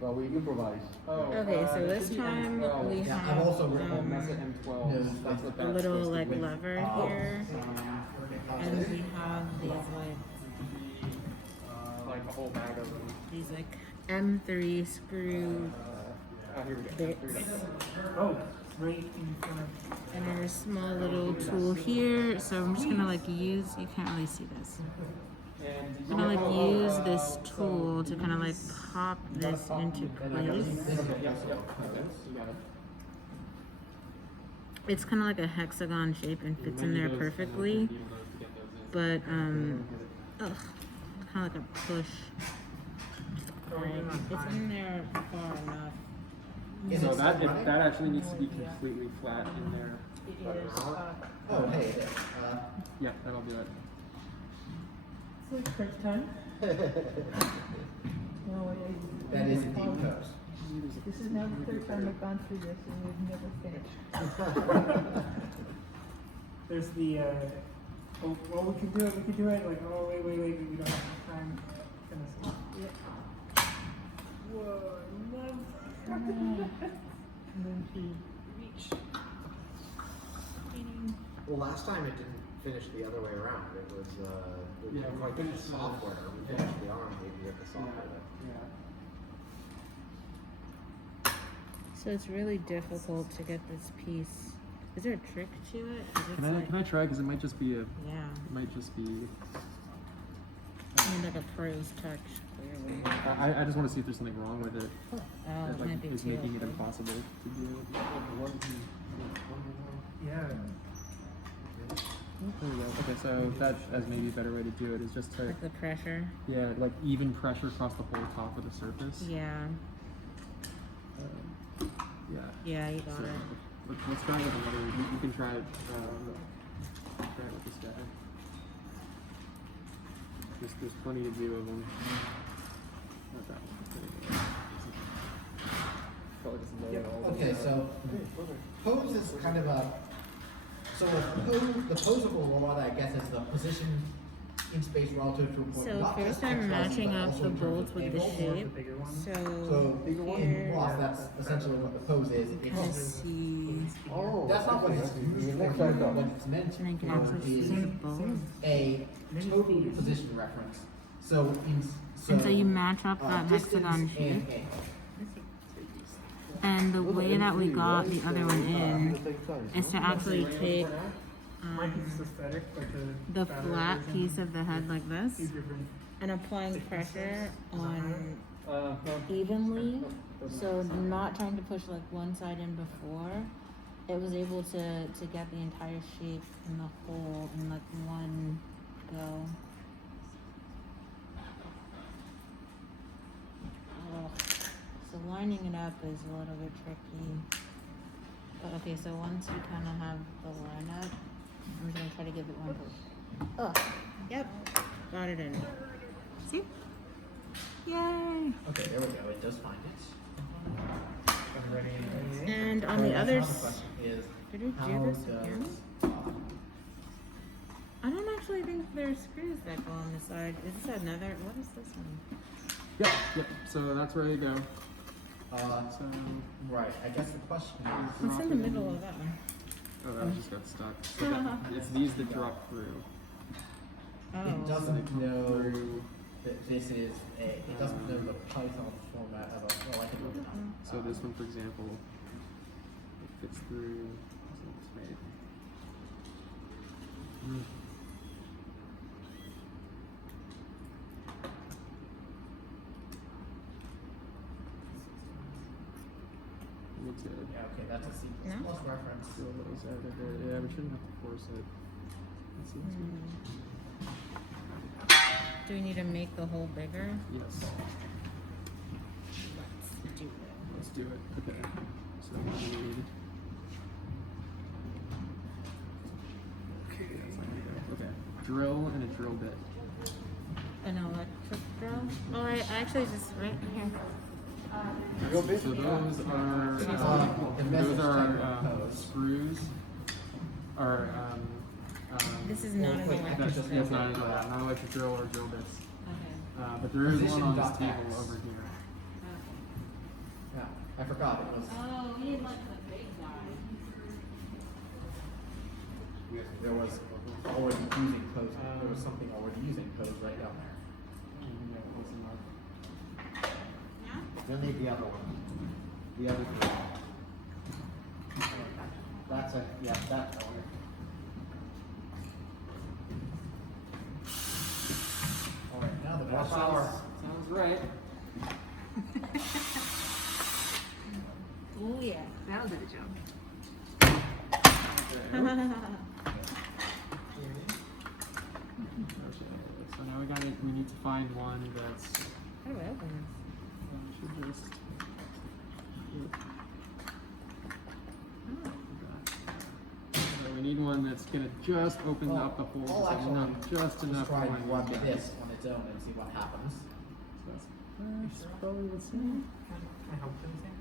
Well, we improvise. Okay, so this time we I've have also M12. That's the a little like lever here, and we have like a whole bag of these like M3 screw bits. Oh, right in front. And there's a small little tool here, so I'm just gonna like use, you can't really see this. I'm gonna like use this tool to kind of like pop this into place. It's kind of like a hexagon shape and fits in there perfectly, but kind of like a push. Right. It's in there far enough. So that actually needs to be completely flat in there. It is. Oh, hey. Yeah, that'll do it. It's like first time. That is indeed toast. This is now the third time I've gone through this and we've never finished. There's the, oh, well, we can do it, like, oh, wait, we don't have time. Yep. Whoa, love. And then she reach. Well, last time it didn't finish the other way around. It was quite the software. We finished the arm, maybe with the software. So it's really difficult to get this piece. Is there a trick to it? Can I try? Because it might just be a. Yeah. It might just be. I mean, like a pro's touch, clearly. I just want to see if there's something wrong with it. Oh, that it might be is too. making it impossible to do. Yeah. There we go. Okay, so that as maybe a better way to do it is just to Like the pressure. yeah, like even pressure across the whole top of the surface. Yeah. Yeah. Yeah, you got So, it. let's try it with another. You can try it. Try it with this guy. There's plenty to do of them. Not that one. Okay, so pose is kind of a. So the posable robot, I guess, is the position in space relative to a point. So not first just I'm X velocity, matching but up also the in terms bolts of with the angle. shape. So in Here, ROS, that's essentially what the pose is. kind of see, Oh, that's not what it's used for. What it's meant and I can for actually see the is bolts. a total position reference. So And so you match up that distance hexagon and shape. angle. And the way that we got the other one in is to actually take It's aesthetic, like the flat piece of the head like this different. and applying pressure on evenly, so not trying to push like one side in before. It was able to get the entire shape in the whole in like one go. Ugh. So lining it up is a little bit tricky. But okay, so once you kind of have the line up, I'm just gonna try to give it one push. Oh, yep, got it in. See? Yay! Okay, there we go. It does find it. And on the other question is, did we do this again? I don't actually think there's screws that go on the side. Is this another? What is this one? Yep. So that's ready to go. So right. I guess the question is. What's in the middle of that one? oh, that just got stuck. So it's these that drop through. Oh. It doesn't know that this is a. It doesn't know the Python format of a. Oh, I can look it up. So this one, for example, it fits through. So it's made. Looks good. Yeah. Okay. That's a C++ No? reference. Throw those out of there. Yeah, we shouldn't have to force it. Let's see. Do we need to make the hole bigger? Yes. Let's do it. Let's do it. Okay. So we need. Okay. Drill and a drill bit. An electric drill? Oh, I actually just right here. So those are screws. Or This is not an electric that's drill. not an electric drill or drill bits. Okay. But there is one on this Position.x. table over here. forgot. It was. Oh, he like the big guy. There was already using pose. There was something already using pose right down there. Then need the other one. The other three. That's it. Yeah, that one. All right, now the That's boss our. Sounds right. Oh yeah. That'll do the job. So now we need to find one that's How do I open this? should just so we need one that's gonna just open Well, up the hole, I'll so actually enough, just enough try for and when run we get this it. on its own and see what happens. So that's probably the same. Can I help anything?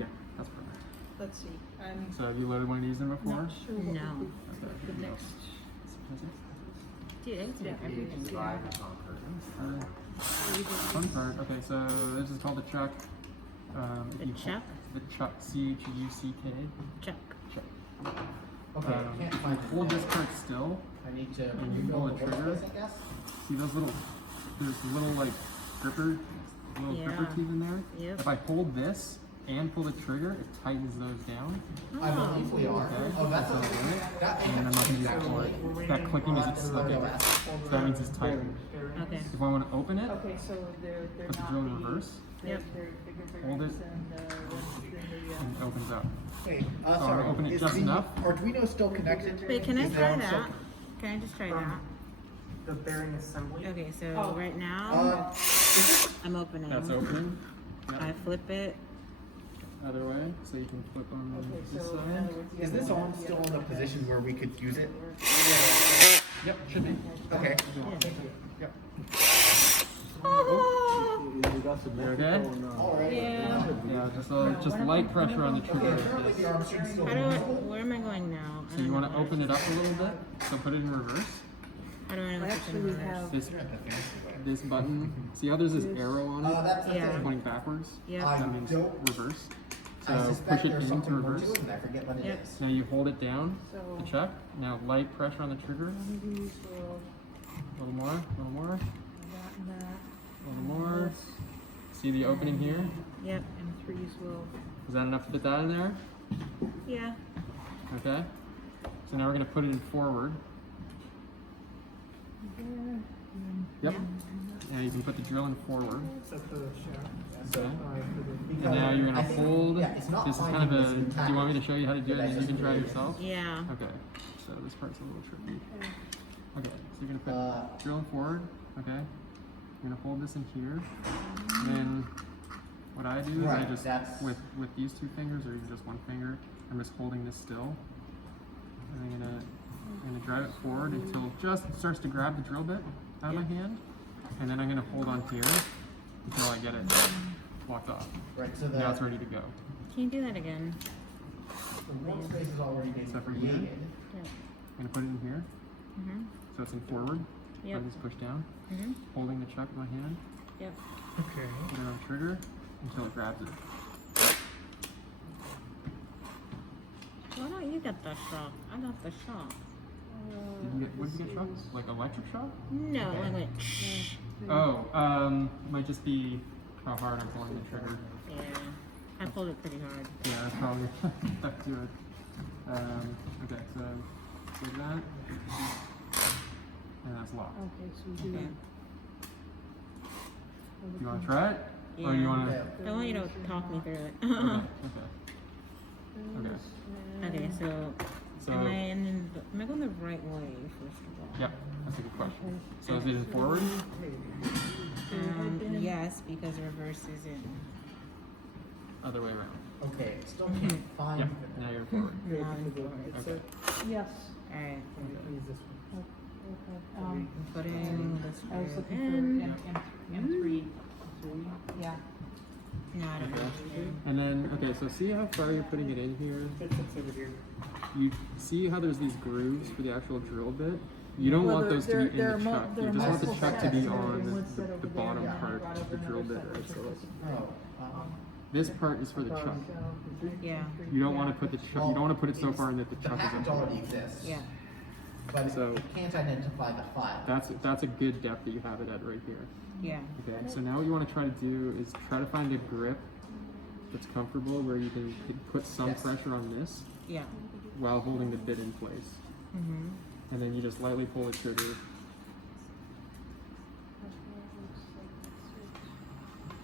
Yeah, that's perfect. Let's see. I'm So have you loaded one of these in before? not sure what No. would be Okay. the next. Dude, I can do everything. Divide and conquer. Fun part. Okay, so this is called the chuck. If The you chuck? The chuck. CHUCK. Chuck. Chuck. Okay, I can't find it. Hold this now. part still. I need to you refill pull the the trigger. workspace, I guess. See those little? There's little like gripper Yeah. teeth in there. Yep. If I hold this and pull the trigger, it tightens those down. I believe we are. Okay. Oh, that's So, okay. That And then I'm not gonna use that for actually. it. That clicking isn't slipping. So that means it's tightened. Okay. If I want to open it, Okay, so they're put the not drill in the- reverse They're, Yep. they're bigger Hold it. bearings and ones in and it opens up. Hey, I'm gonna sorry. open it Is just the enough. Arduino still connected? Wait, can I Is the try arm still that? Can I just try that? The bearing assembly. Okay, so Oh. right now is I'm opening. That's open. I flip it. Other way, so you can flip on Okay, this so in side. other words, the Is other this one- arm still in a position where we could use it? Yep, should be. Okay. Yep. Oh, You got some You okay? Mexico and, All right. yeah. Yeah, just light pressure on the trigger. Okay, apparently the arm should still How be do I, usable. where am I going now? So you want to open it up a little bit? So put it in reverse. How do I know Well, if it's actually, in we reverse? have. This button. See how there's this arrow on it? That's the Yeah. thing. Pointing backwards. Yep. I That means don't. reverse. I So suspect push it there's into something more to reverse. it, and I forget what it Yep. is. Now you hold it down, So the chuck. Now light pressure on the trigger. one of these will A little more, a little more, that and that. a little more. This See the opening here? Yep. and threes will. Is that enough to fit that in there? Yeah. Okay. So now we're going to put it in forward. There, and Yep. Now you can put the drill in forward. Is that the shaft? Okay. Because And now you're I going to think- hold. yeah, it's not This is kind finding of this a. Do intact. you want me to show you how to do it But I and you just can try it did it. yourself? Yeah. Okay. So this part's a little tricky. Okay. So you're going to put Uh, drill in forward. Okay. You're going to hold this in here. And then what I do is I Right, just, that's- with these two fingers or even just one finger, I'm just holding this still. And I'm gonna drive it forward until it just starts to grab the drill bit out of my hand. And then I'm gonna hold on here until I get it locked off. Right, so Now it's the ready to go. Can you do that again? workspace has already been Except for here. created. Yep. I'm gonna put it in here, Mhm. so it's in forward. Yep. Buttons push down, Mhm. holding the chuck in my hand, Yep. Okay. put it on trigger until it grabs it. Why don't you get the shock? I got the shock. Did you get, what did you get shock? Like electric shock? No, I went. Shh. Oh, might just be how hard I'm pulling the trigger. Yeah. I pulled it pretty hard. Yeah, that's probably stuck to it. Okay, so like that. And that's locked. Okay, so we do. Okay. Do you want to try it? Or do you Yeah. want to? Yeah. I want you to talk me through it. Okay. Okay, so So, am I going the right way first of all? yeah, that's a good question. So is it in forward? Yes, because reverse is in. Other way around. Okay, still can't find. Yep, now you're forward. Now in forward. Okay. Yes. Alright. Use this one. Okay. I'm putting this I was drill looking for in. M3. Yeah. No, I don't know. And then, okay, so see how far you're putting it in here? It's over here. You see how there's these grooves for the actual drill bit? You don't Well, want those to they're- be in they're the mo- chuck. You they're just want the multiple chuck to be sets. on One set the over there, bottom and then I part brought of over the drill another bit, set, right? which So was- Oh, This part is for the chuck. Yeah. You don't want to put the chuck. You don't want to put it so far in that the The chuck is package up. already exists. Yeah. But So- it can't identify the file. That's a good depth that you have it at right here. Yeah. Okay. So now what you want to try to do is try to find a grip that's comfortable where you can put some Yes. pressure on this Yeah. while holding the bit in place, Mhm. and then you just lightly pull the trigger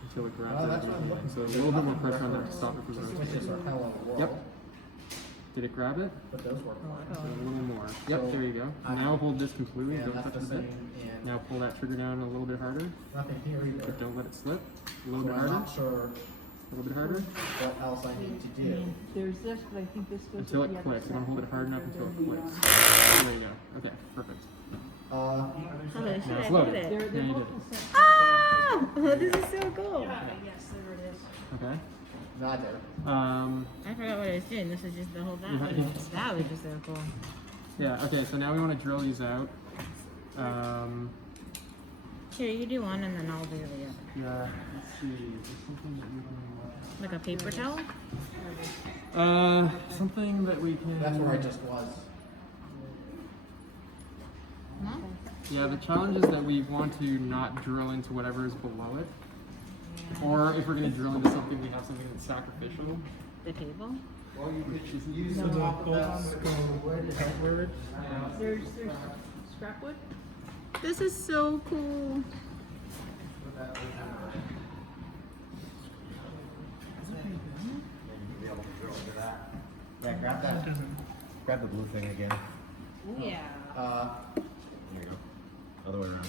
until it grabs Well, it. that's what I'm looking So for. a There's little bit more nothing pressure on that to reference stop it from switches rotating. or hello world. Yep. Did it grab it? But those work fine. So a little more. Yep, So, there you go. I- Now hold this completely. And Don't that's touch the the bit. same in Now pull that trigger down a little bit harder, nothing here either. but don't let it slip. A little So bit I'm harder. not sure A little bit harder. what else I need to I do. mean, there's this, but I think this goes Until with it the other clicks. You don't set. hold it hard enough until it The, clicks. There you go. Okay, perfect. Oh, shit, Now I it's hit loaded. it. They're Yeah, you did. multiple sets. Oh, this is so cool. Yes, there it is. Okay. Neither. I forgot what I was doing. This is just the whole Yeah. that was just so cool. Yeah, okay, so now we want to drill these out. Here, you do one and then I'll do the other. Yeah, let's see. Is there something that we want Like a paper towel? something that we can. That's where I just was. No? Yeah, the challenge is that we want to not drill into whatever is below it. Or if we're going to drill into something, we have something that's sacrificial. The table? Well, you could just use So the the top of bolts that. go outward. There's scrap wood. This is so cool. Be able to drill into that. Yeah, grab that. Grab the blue thing again. Yeah. There you go. Other way around.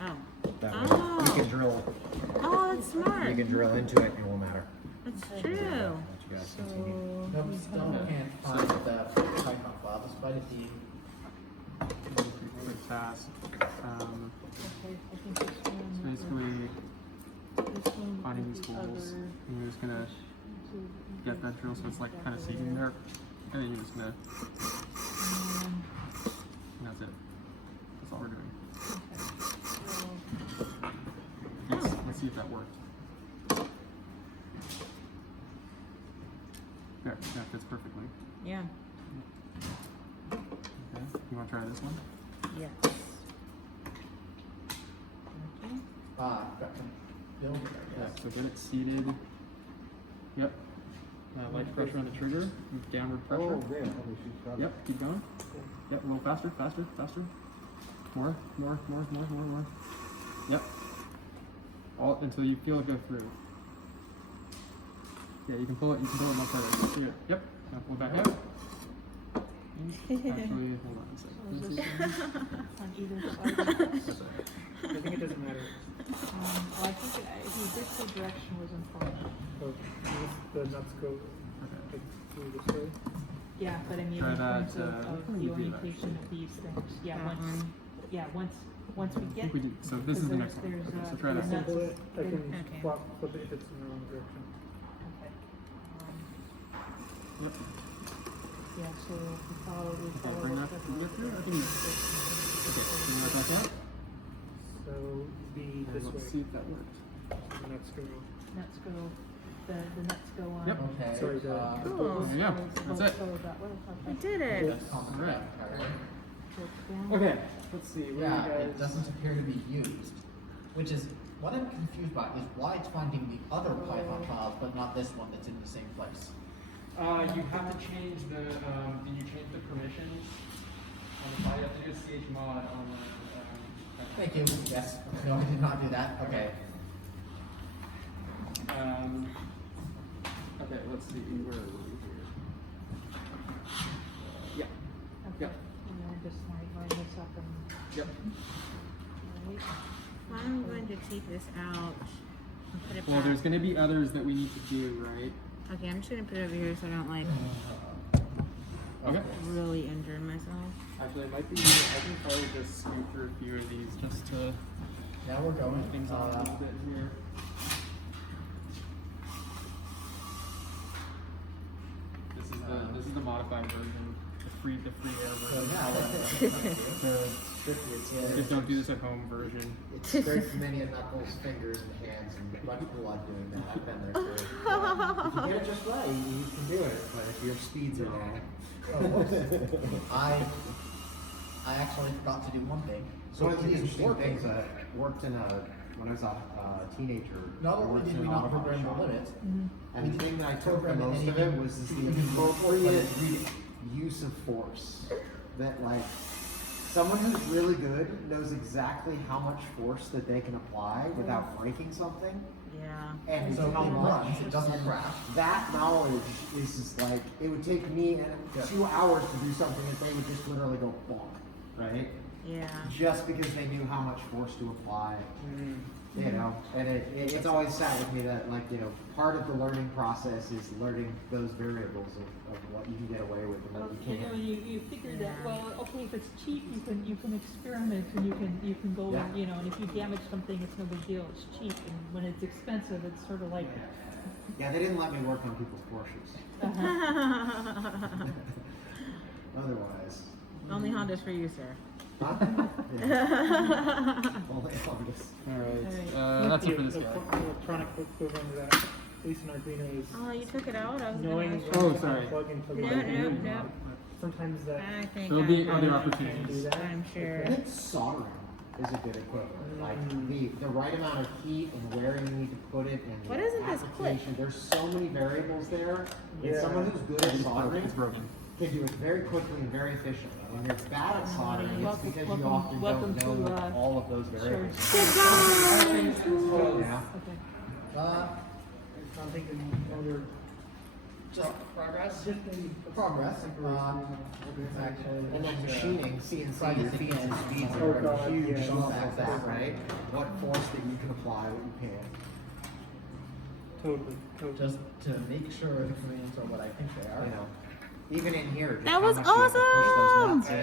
Oh. That way. Oh. You can drill. Oh, that's smart. You can drill into it. It won't matter. That's true. Let you guys continue. Nope, still can't find the Python file despite it being. Quick task. Okay, I think this It's one. basically This one. finding these the holes. other And you're just going to two. get that drill so it's like kind of seating there. And then you're just going to. Um, And that's it. That's all we're doing. okay. So, Let's see if that worked. There, that fits perfectly. Yeah. Okay, you want to try this one? Yes. Okay. Got to build it, I Yeah, guess. so get it seated. Yep. Light pressure on the trigger. Downward pressure. yeah. Yep, keep going. Yep, a little faster, faster, faster. More. Yep. All until you feel it go through. Yeah, you can pull it much harder. Here. Yep. Now pull it back out. Actually, hold on a second. so is Let's this see. on either side of this? I think it doesn't matter. Well, I think the direction was important. So the nuts go Okay. like through this way. Yeah, but I mean, Try in terms that, of which one the would be that? orientation of these things. Yeah, That once, one. once we I get. think we do. So this is the next one. There's, Okay, so try there's that. nuts. Pull it. I can Okay. flip it if it's in the wrong direction. Okay. Yep. Yeah, so we follow Okay, bring that the- through. I think. Okay, can you let that out? So be this Let's way. see if that worked. The nuts go. Nuts go, the nuts go on. Yep. Okay. Sorry, the- Cool. There you go. That's it. Go that way, I okay. did it. That's complicated Alright. entirely. So it's down. Okay, let's see. Where Yeah, you it guys? doesn't appear to be used. Which is, what I'm confused about is why it's finding the other Python files, but not this one that's in the same place. You have to change the. Did you change the permissions on the file? You have to do a chmod on the. Thank you, yes. No, I did not do that, okay. Okay, let's see. Where are we here? Yeah. Okay. Yep. And then just line this up and. Yep. Right. I'm going to take this out and put it Well, back. there's going to be others that we need to do, right? Okay, I'm just gonna put it over here so I don't like Okay. really injure myself. Actually, it might be. I can probably just scoot through a few of these just to Now we're going. things on a little bit here. This is the modified version, the free air So version. now, what I'm going to do So tricky. It's Just don't do this at home version. It's scraped many a knuckles, fingers, and hands, and a bunch of blood doing that. I've been there too. Yeah. If you get it just right, you can do it. But if your speeds are wrong, I actually forgot to do one thing. So one of the please interesting work things it. I worked in when I was a teenager. Not I only worked did in we an not auto program shop. the limits, And the thing that I took the program most of it anything was the to appropriate use of force. That like someone who's really good knows exactly how much force that they can apply without breaking something. Yeah. And so how it much. runs, it doesn't And crash. that knowledge is just like, it would take me 2 hours to do something that they would just literally go bonk, right? Yeah. Just because they knew how much force to apply. You know, and it's always sat with me that, like, you know, part of the learning process is learning those variables of what you can get away with and what you You know, can't. you figure that, well, okay, if it's cheap, you can experiment and you can go and, you know, and if you damage something, it's no big deal, it's cheap, and when it's expensive, it's sort of like, Yeah, they didn't let me work on people's Porsches. Otherwise. Only Honda's for you, sir. Huh? Yeah. Only Hondas. Alright, Alright. that's it for this The guy. electronic equivalent of that, at least in Arduino, is Oh, you took it out? I was knowing gonna when ask Oh, to you. sorry. plug in, plug No, out. no, no. Sometimes that I think There'll be I other know. can do opportunities. that. I'm sure. I think soldering is a good equivalent. Like the right amount of heat and where you need to put it and What the isn't this clip? application. There's so many variables there. And Yeah. someone who's good at soldering It's broken. can do it very quickly and very efficiently. When you're bad at soldering, it's Welcome- because welcome- you often welcome don't know to, all of those variables. Good guys! Yeah. okay. I'm thinking other, Just progress. just maybe. Progress. Actually. And then machining, CNC, Try to your think feeds and again. speeds Oh, are God, huge yeah. chunk of that, right? What force that you can apply, what you can't. Totally. Just to make sure the commands are what I think they are. You know, even in here, just That how was much you have to push those awesome! nuts in.